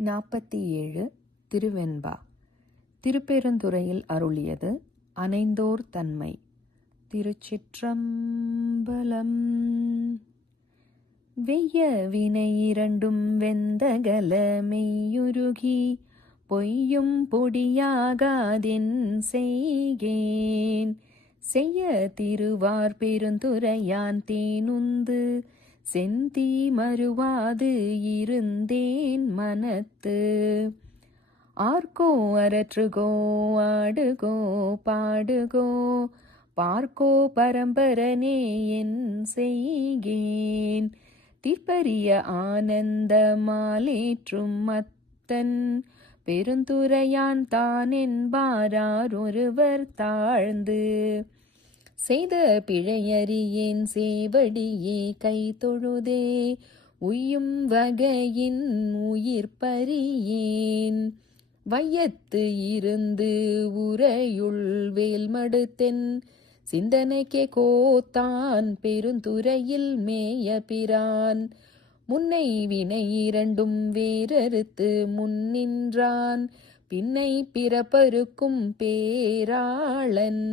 47 திருவெண்பா. திருப்பெருந்துறையில் அருளியது அணைந்தோர் தன்மை. திருச்சிற்றம்பலம். வெய்ய வினை இரண்டும் வெந்தகல மெய்யுருகி பொய்யும் பொடியாகாதென் செய்கேன். செய்ய திருவார் பெருந்துறையான் தேனுந்து செந்தி மறுவாது இருந்தேன் மனத்து. ஆர்க்கோ அரற்றுகோ ஆடுகோ பாடுகோ பார்க்கோ பரம்பரனே என் செய்கேன். தீர்ப்பரிய ஆனந்த மாலேற்றும் மத்தன் பெருந்துறையான் தான் என்பாரார் ஒருவர் தாழ்ந்து. செய்த பிழையறியேன் சேவடியே கை தொழுதே உய்யும் வகையின் உயிர் பறியேன். வையத்து இருந்து உரையுள் வேல்மடுத்தென் சிந்தனைக்கே கோத்தான் பெருந்துறையில் மேய பிரான். முன்னை வினை இரண்டும் வேறறுத்து முன்னின்றான் பின்னை பிறப்பருக்கும் பேராளன்.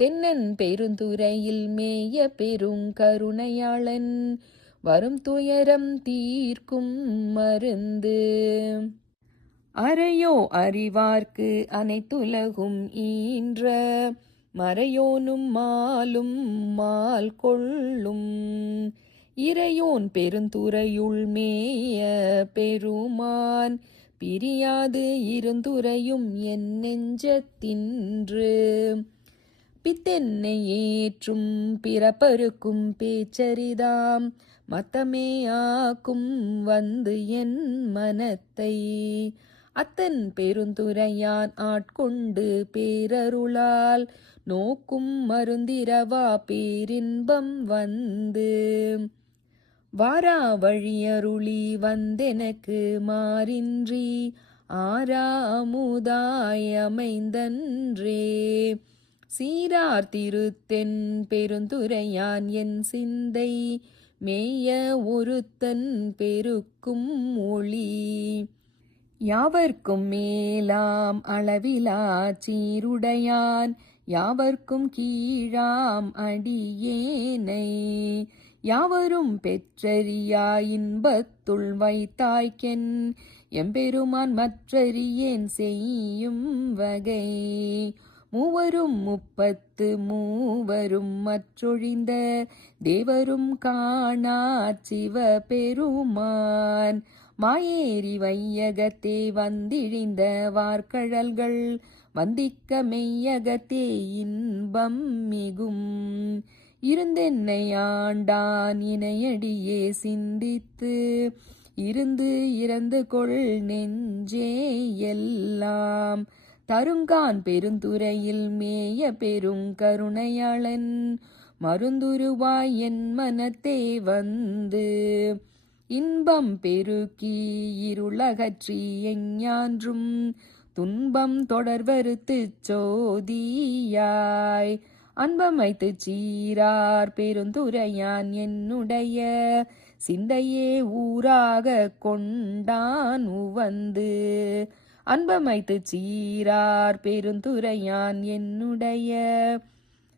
தென்னன் பெருந்துறையில் மேய பெருங்கருணையாளன் வரும் துயரம் தீர்க்கும் மருந்து. அறையோ அறிவார்க்கு அனைத்துலகும் ஈன்ற மறையோனும் மாலும் மால் கொள்ளும். இறையோன் பெருந்துறையுள் மேய பெருமான் பிரியாது இருந்துரையும் என் நெஞ்சத்தின்று. பித்தென்னை ஏற்றும் பிறப்பருக்கும் பேச்சரிதாம் மத்தமே ஆக்கும் வந்து என் மனத்தை. அத்தன் பெருந்துறையான் ஆட்கொண்டு பேரருளால் நோக்கும் மருந்திரவா பேரின்பம் வந்து. வாரா வழியருளி வந்தெனக்கு மாறின்றி ஆரா அமுதாய் அமைந்தன்றே. சீரார் திருத்தென் பெருந்துறையான் என் சிந்தை மேய ஒருத்தன் பெருக்கும் ஒளி. யாவர்க்கும் மேலாம் அளவிலா சீருடையான் யாவர்க்கும் கீழாம் அடியேனை. யாவரும் பெற்றறியா இன்பத்துள் வைத்தாய்க்கென் எம்பெருமான் மற்றறியேன் செய்யும் வகை. மூவரும் முப்பத்து மூவரும் மற்றொழிந்த தேவரும் காணா சிவ பெருமான். மாயேறி வையகத்தே வந்திழிந்த வார்கழல்கள் வந்திக்க மெய்யகத்தே இன்பம் மிகும். இருந்தென்னை ஆண்டான் இணையடியே சிந்தித்து இருந்து இறந்து கொள் நெஞ்சே எல்லாம். தருங்கான் பெருந்துறையில் மேய பெருங்கருணையாளன் மருந்துருவாய் என் மனத்தே வந்து. இன்பம் பெருக்கி இருளகற்றி எஞ்ஞான்றும் துன்பம் தொடர்வறுத்து சோதியாய். அன்பமைத்து சீரார் பெருந்துறையான் என்னுடைய சிந்தையே ஊராக கொண்டான் உவந்து. அன்பமைத்து சீரார் பெருந்துறையான் என்னுடைய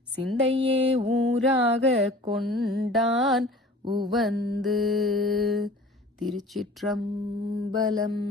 சிந்தையே ஊராக கொண்டான் உவந்து. திருச்சிற்றம்பலம்.